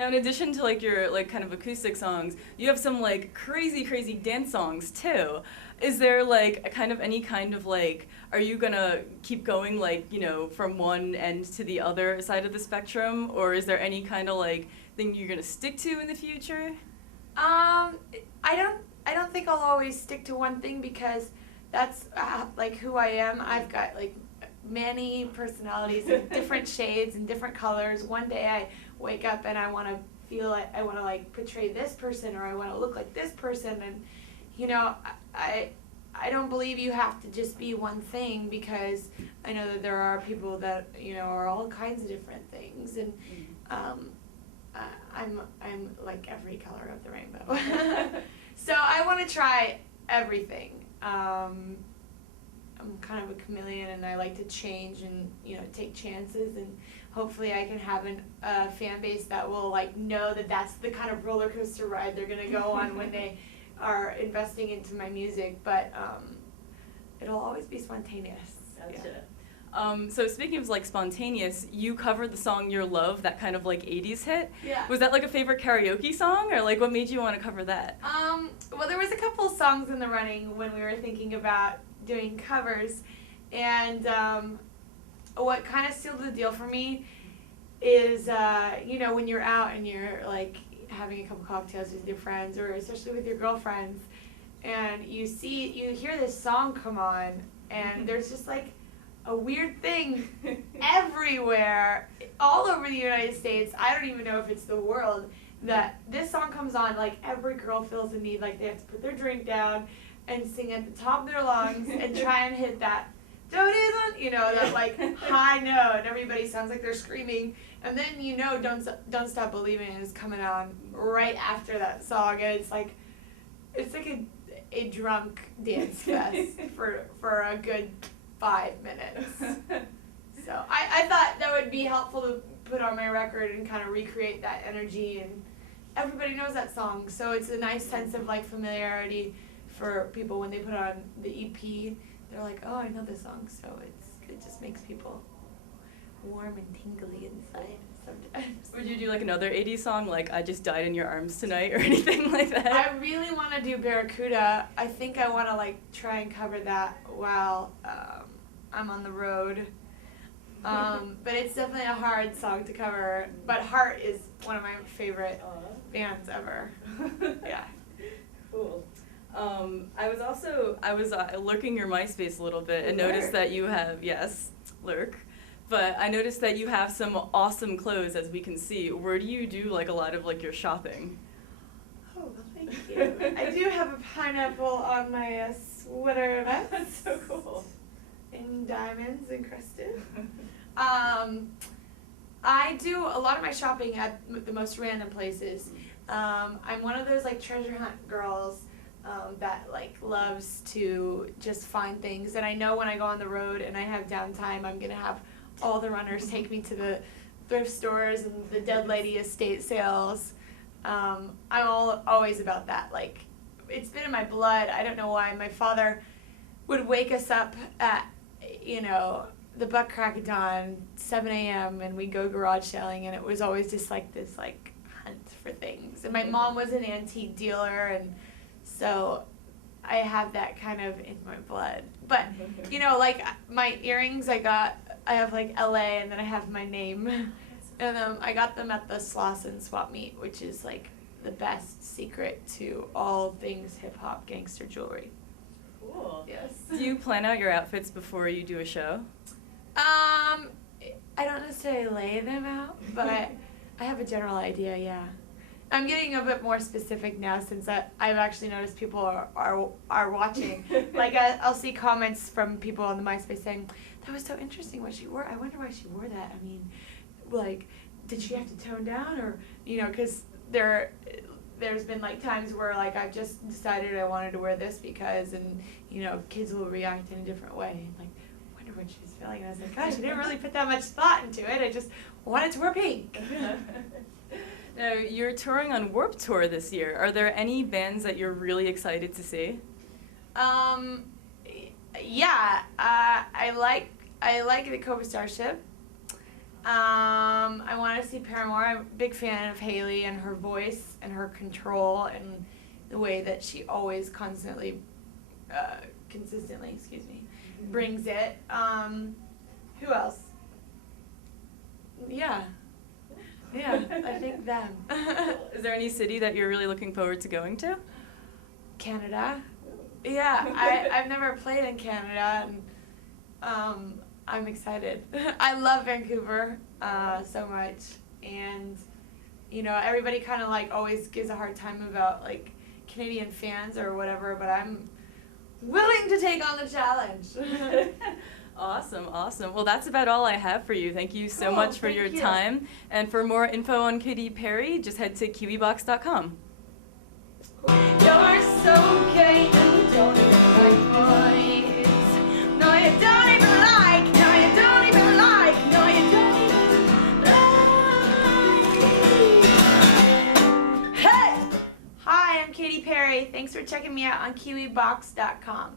Now, in addition to like your like kind of acoustic songs, you have some like crazy dance songs too. Is there like a kind of any kind of like, are you gonna keep going like, you know, from one end to the other side of the spectrum, or is there any kind of like thing you're gonna stick to in the future? I don't think I'll always stick to one thing because that's like who I am. I've got like many personalities and different shades and different colors. One day I wake up and I want to feel like I want to like portray this person, or I want to look like this person, and you know, I don't believe you have to just be one thing, because I know that there are people that, you know, are all kinds of different things, and I'm like every color of the rainbow. So I want to try everything. I'm kind of a chameleon, and I like to change and, you know, take chances, and hopefully I can have a fan base that will like know that that's the kind of roller coaster ride they're gonna go on when they are investing into my music. But it'll always be spontaneous. Gotcha. Yeah. So speaking of like spontaneous, you covered the song "Your Love," that kind of like '80s hit. Yeah. Was that like a favorite karaoke song, or like what made you want to cover that? Well, there was a couple songs in the running when we were thinking about doing covers, and what kind of sealed the deal for me is, you know, when you're out and you're like having a couple cocktails with your friends, or especially with your girlfriends, and you hear this song come on, and there's just like a weird thing everywhere, all over the United States. I don't even know if it's the world, that this song comes on, like every girl feels the need, like they have to put their drink down and sing at the top of their lungs and try and hit that, you know, that like high note, and everybody sounds like they're screaming, and then, you know, Don't Stop Believing is coming on right after that song, and it's like a drunk dance fest for a good 5 minutes. So I thought that would be helpful to put on my record and kind of recreate that energy, and everybody knows that song, so it's a nice sense of like familiarity for people when they put on the EP. They're like, oh, I know this song, so it just makes people warm and tingly inside sometimes. Would you do like another '80s song, like "I Just Died in Your Arms Tonight" or anything like that? I really want to do Barracuda. I think I want to like try and cover that while I'm on the road. But it's definitely a hard song to cover. But Heart is one of my favorite bands ever. Yeah. Cool. I was lurking your MySpace a little bit and noticed that you have, yes, lurk, but I noticed that you have some awesome clothes, as we can see. Where do you do like a lot of like your shopping? Oh, well, thank you. I do have a pineapple on my sweater vest. That's so cool. And diamonds encrusted. I do a lot of my shopping at the most random places. I'm one of those like treasure hunt girls that like loves to just find things, and I know when I go on the road and I have downtime, I'm gonna have all the runners take me to the thrift stores and the dead lady estate sales. I'm always about that. Like, it's been in my blood. I don't know why. My father would wake us up at, you know, the butt crack of dawn, 7 a.m., and we'd go garage selling, and it was always just like this like hunt for things. And my mom was an antique dealer, and so I have that kind of in my blood. But, you know, like my earrings I have like LA, and then I have my name. And I got them at the Slauson Swap Meet, which is like the best secret to all things hip-hop gangster jewelry. Cool. Yes. Do you plan out your outfits before you do a show? I don't necessarily lay them out, but I have a general idea, yeah. I'm getting a bit more specific now, since I've actually noticed people are watching. Like, I'll see comments from people on the MySpace saying, that was so interesting what she wore. I wonder why she wore that. I mean, like, did she have to tone down, or, you know, because there's been like times where like I've just decided I wanted to wear this because, and you know, kids will react in a different way. Like, I wonder what she's feeling. And I was like, gosh, I didn't really put that much thought into it. I just wanted to wear pink. Now, you're touring on Warped Tour this year. Are there any bands that you're really excited to see? Yeah, I like the Cobra Starship, I want to see Paramore. I'm a big fan of Hailey and her voice and her control and the way that she always consistently, brings it. Who else? Yeah, I think them. Is there any city that you're really looking forward to going to? Canada. Yeah, I've never played in Canada, and I'm excited. I love Vancouver so much, and you know, everybody kind of like always gives a hard time about like Canadian fans or whatever, but I'm willing to take on the challenge. Awesome, awesome. Well, that's about all I have for you. Thank you so Cool, much for thank your you. time. And for more info on Katy Perry, just head to KiwiboxDotCom. You're so gay and you don't even like boys. No, you don't even like. No, you don't even like. No, you don't even like. Hey! Hi, I'm Katy Perry. Thanks for checking me out on KiwiboxDotCom.